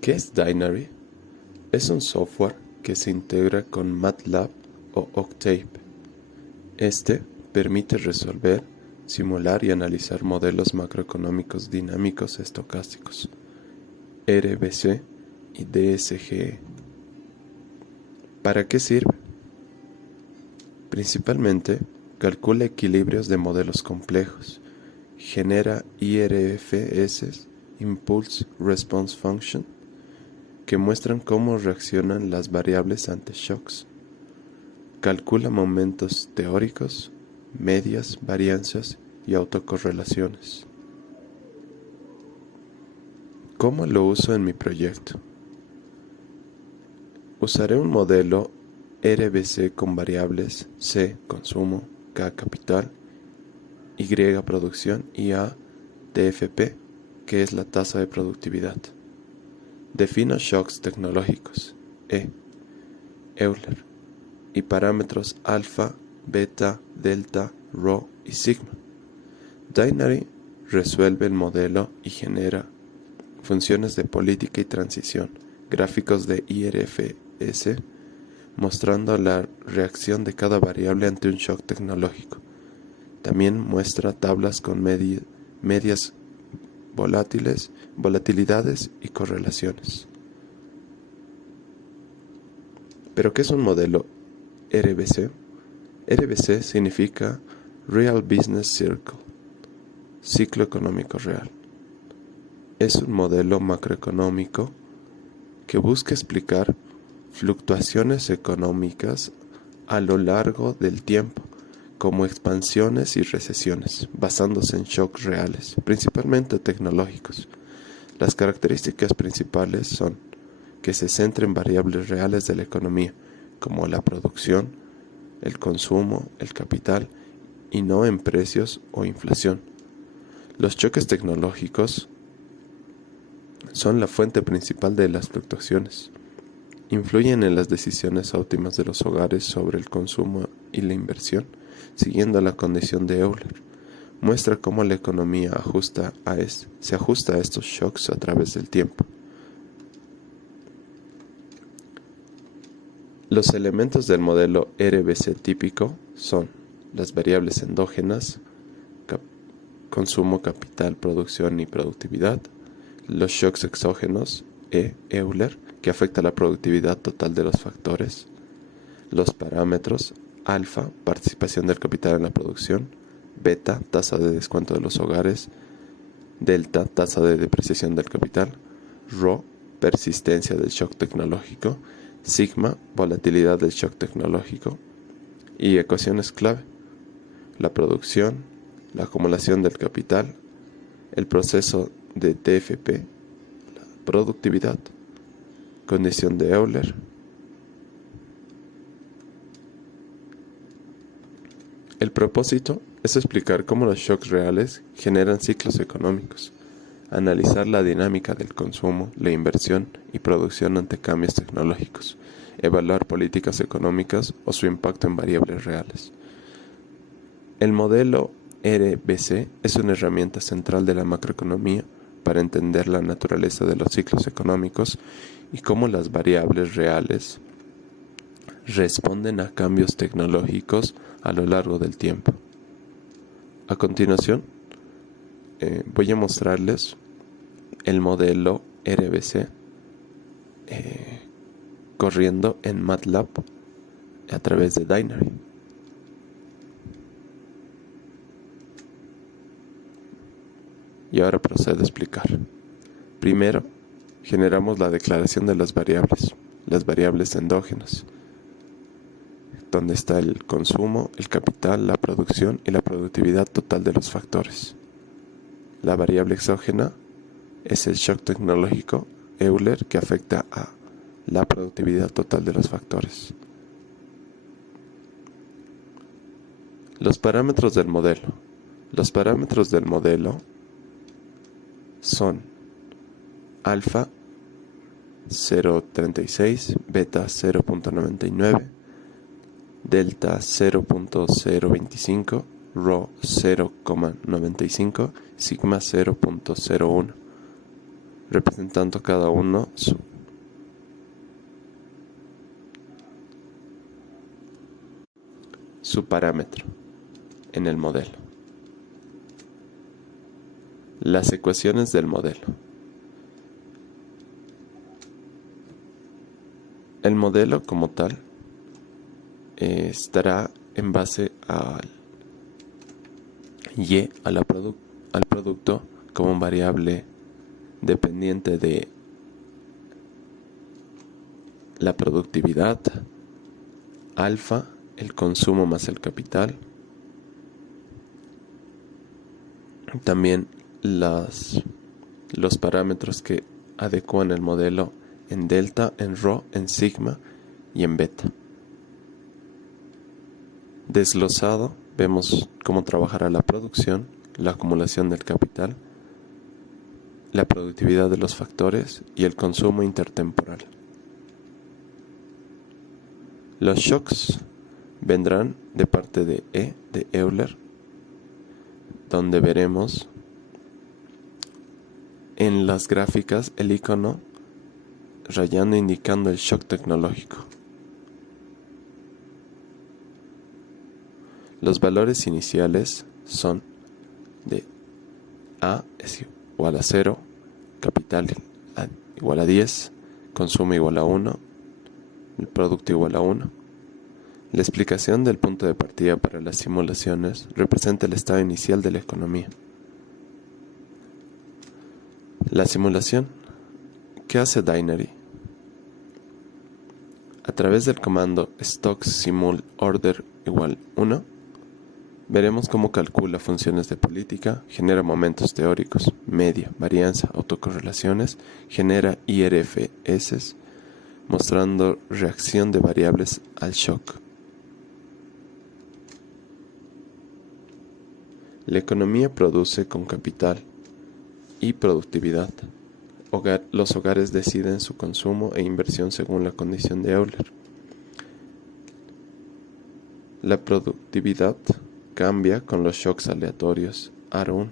¿Qué es Dynary? Es un software que se integra con MATLAB o Octave. Este permite resolver, simular y analizar modelos macroeconómicos dinámicos estocásticos, RBC y DSGE. ¿Para qué sirve? Principalmente, calcula equilibrios de modelos complejos, genera IRFS, Impulse Response Function, que muestran cómo reaccionan las variables ante shocks. Calcula momentos teóricos, medias, varianzas y autocorrelaciones. ¿Cómo lo uso en mi proyecto? Usaré un modelo RBC con variables C, consumo, K, capital, Y, producción y A, TFP, que es la tasa de productividad. Defino shocks tecnológicos, Euler, y parámetros alfa, beta, delta, rho y sigma. Dynary resuelve el modelo y genera funciones de política y transición, gráficos de IRFS, mostrando la reacción de cada variable ante un shock tecnológico. También muestra tablas con medias volatilidades y correlaciones. ¿Pero qué es un modelo RBC? RBC significa Real Business Circle, ciclo económico real. Es un modelo macroeconómico que busca explicar fluctuaciones económicas a lo largo del tiempo, como expansiones y recesiones, basándose en shocks reales, principalmente tecnológicos. Las características principales son que se centra en variables reales de la economía, como la producción, el consumo, el capital, y no en precios o inflación. Los choques tecnológicos son la fuente principal de las fluctuaciones. Influyen en las decisiones óptimas de los hogares sobre el consumo y la inversión, siguiendo la condición de Euler. Muestra cómo la economía se ajusta a estos shocks a través del tiempo. Los elementos del modelo RBC típico son las variables endógenas, consumo, capital, producción y productividad, los shocks exógenos, Euler, que afecta la productividad total de los factores, los parámetros, alfa, participación del capital en la producción, beta, tasa de descuento de los hogares, delta, tasa de depreciación del capital, rho, persistencia del shock tecnológico, sigma, volatilidad del shock tecnológico, y ecuaciones clave: la producción, la acumulación del capital, el proceso de TFP, la productividad, condición de Euler. El propósito es explicar cómo los shocks reales generan ciclos económicos, analizar la dinámica del consumo, la inversión y producción ante cambios tecnológicos, evaluar políticas económicas o su impacto en variables reales. El modelo RBC es una herramienta central de la macroeconomía para entender la naturaleza de los ciclos económicos y cómo las variables reales responden a cambios tecnológicos a lo largo del tiempo. A continuación, voy a mostrarles el modelo RBC corriendo en MATLAB a través de Dynary. Y ahora procedo a explicar. Primero, generamos la declaración de las variables endógenas, donde está el consumo, el capital, la producción y la productividad total de los factores. La variable exógena es el shock tecnológico Euler, que afecta a la productividad total de los factores. Los parámetros del modelo. Los parámetros del modelo son alfa 0.36, beta 0.99, delta 0.025, rho 0.95, sigma 0.01. representando cada uno su parámetro en el modelo. Las ecuaciones del modelo. El modelo como tal estará en base al y al producto como variable dependiente de la productividad, alfa, el consumo más el capital, también los parámetros que adecúan el modelo en delta, en rho, en sigma y en beta. Desglosado, vemos cómo trabajará la producción, la acumulación del capital, la productividad de los factores y el consumo intertemporal. Los shocks vendrán de parte de Euler, donde veremos en las gráficas el icono rayando indicando el shock tecnológico. Los valores iniciales son de A es igual a 0, capital igual a 10, consumo igual a 1, el producto igual a 1. La explicación del punto de partida para las simulaciones representa el estado inicial de la economía. La simulación. ¿Qué hace Dynary? A través del comando stock_simul_order igual 1, veremos cómo calcula funciones de política, genera momentos teóricos, media, varianza, autocorrelaciones, genera IRFS, mostrando reacción de variables al shock. La economía produce con capital y productividad. Los hogares deciden su consumo e inversión según la condición de Euler. La productividad cambia con los shocks aleatorios AR1.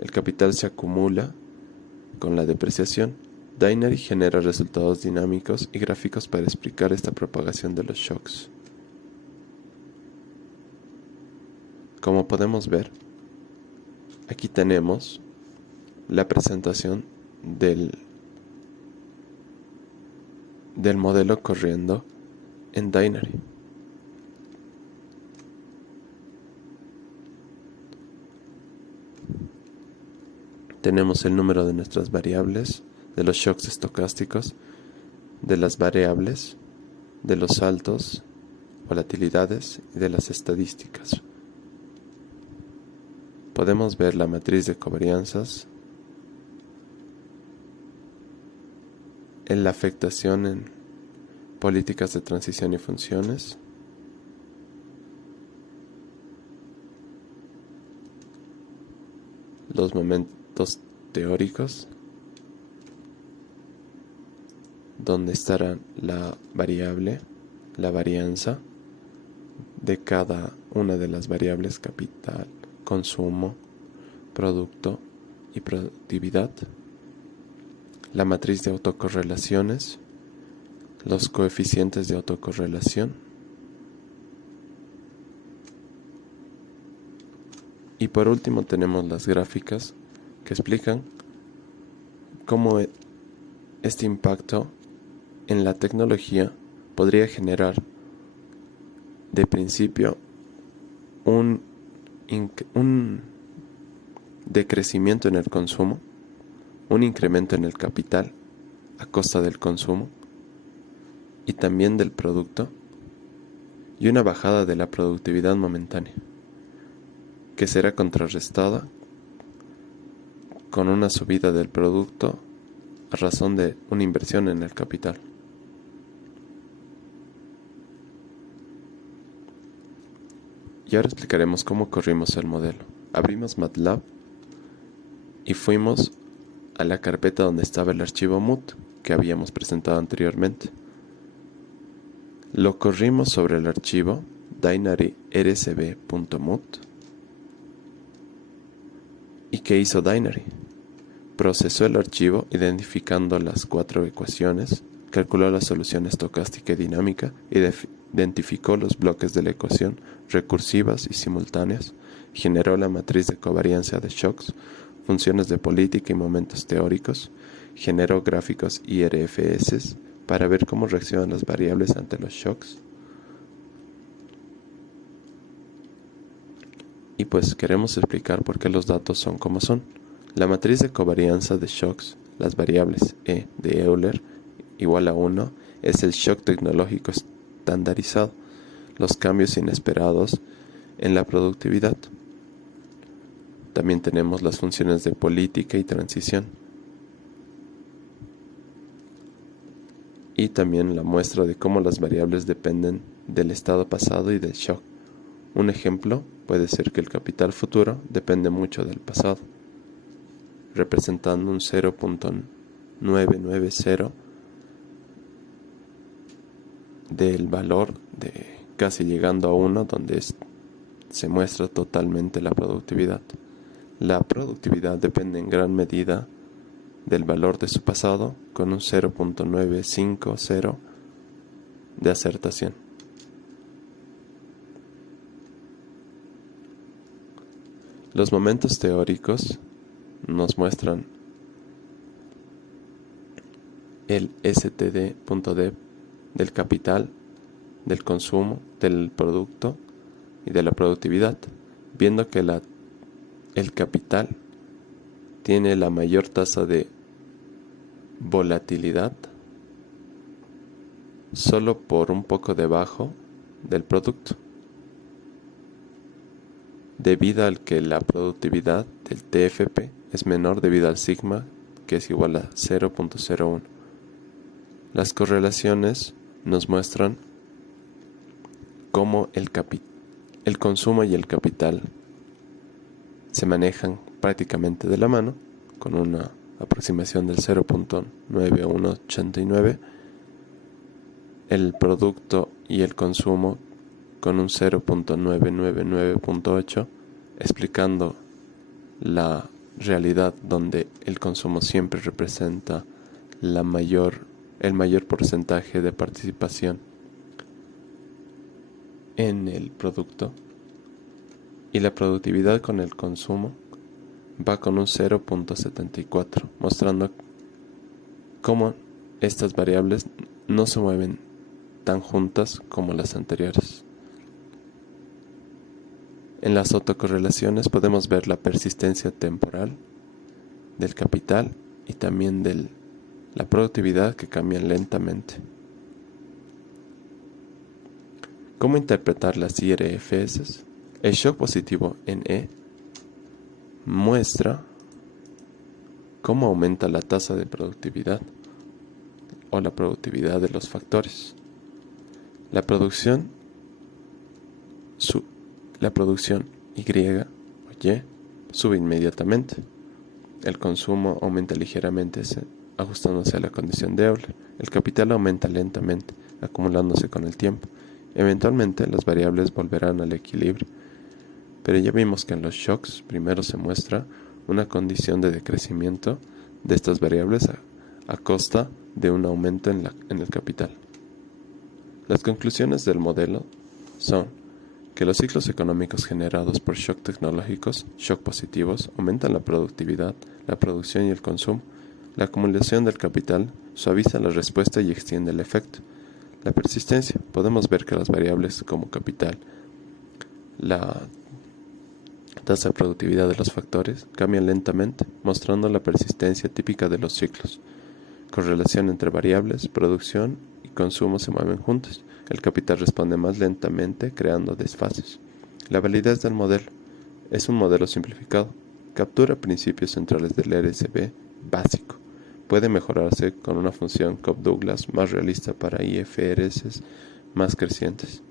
El capital se acumula con la depreciación. Dynary genera resultados dinámicos y gráficos para explicar esta propagación de los shocks. Como podemos ver, aquí tenemos la presentación del modelo corriendo en Dynary. Tenemos el número de nuestras variables, de los shocks estocásticos, de las variables, de los saltos, volatilidades y de las estadísticas. Podemos ver la matriz de covarianzas, en la afectación en políticas de transición y funciones, los momentos teóricos, donde estará la variable, la varianza de cada una de las variables capital, consumo, producto y productividad, la matriz de autocorrelaciones, los coeficientes de autocorrelación y por último tenemos las gráficas que explican cómo este impacto en la tecnología podría generar de principio un decrecimiento en el consumo, un incremento en el capital a costa del consumo y también del producto, y una bajada de la productividad momentánea, que será contrarrestada con una subida del producto a razón de una inversión en el capital. Y ahora explicaremos cómo corrimos el modelo. Abrimos MATLAB y fuimos a la carpeta donde estaba el archivo MUT que habíamos presentado anteriormente. Lo corrimos sobre el archivo dynaryrsb.mut. ¿Y qué hizo Dynary? Procesó el archivo identificando las 4 ecuaciones, calculó la solución estocástica y dinámica, identificó los bloques de la ecuación recursivas y simultáneas, generó la matriz de covariancia de shocks, funciones de política y momentos teóricos, generó gráficos IRFS para ver cómo reaccionan las variables ante los shocks. Y pues queremos explicar por qué los datos son como son. La matriz de covarianza de shocks, las variables E de Euler igual a 1, es el shock tecnológico estandarizado, los cambios inesperados en la productividad. También tenemos las funciones de política y transición. Y también la muestra de cómo las variables dependen del estado pasado y del shock. Un ejemplo puede ser que el capital futuro depende mucho del pasado, representando un 0.990 del valor de casi llegando a 1, donde se muestra totalmente la productividad. La productividad depende en gran medida del valor de su pasado, con un 0.950 de acertación. Los momentos teóricos nos muestran el STD.D del capital, del consumo, del producto y de la productividad, viendo que el capital tiene la mayor tasa de volatilidad, solo por un poco debajo del producto, debido al que la productividad del TFP es menor debido al sigma, que es igual a 0.01. Las correlaciones nos muestran cómo el consumo y el capital se manejan prácticamente de la mano, con una aproximación del 0.9189, el producto y el consumo con un 0.999.8, explicando la realidad donde el consumo siempre representa el mayor porcentaje de participación en el producto, y la productividad con el consumo va con un 0.74, mostrando cómo estas variables no se mueven tan juntas como las anteriores. En las autocorrelaciones podemos ver la persistencia temporal del capital y también de la productividad, que cambian lentamente. ¿Cómo interpretar las IRFS? El shock positivo en E muestra cómo aumenta la tasa de productividad o la productividad de los factores. La producción Y o Y sube inmediatamente. El consumo aumenta ligeramente ajustándose a la condición de Euler. El capital aumenta lentamente, acumulándose con el tiempo. Eventualmente las variables volverán al equilibrio. Pero ya vimos que en los shocks primero se muestra una condición de decrecimiento de estas variables a costa de un aumento en el capital. Las conclusiones del modelo son que los ciclos económicos generados por shock tecnológicos, shock positivos, aumentan la productividad, la producción y el consumo. La acumulación del capital suaviza la respuesta y extiende el efecto. La persistencia. Podemos ver que las variables como capital, la tasa de productividad de los factores, cambian lentamente, mostrando la persistencia típica de los ciclos. Correlación entre variables, producción y consumo se mueven juntas. El capital responde más lentamente, creando desfases. La validez del modelo. Es un modelo simplificado. Captura principios centrales del RSB básico. Puede mejorarse con una función Cobb-Douglas más realista para IFRS más crecientes.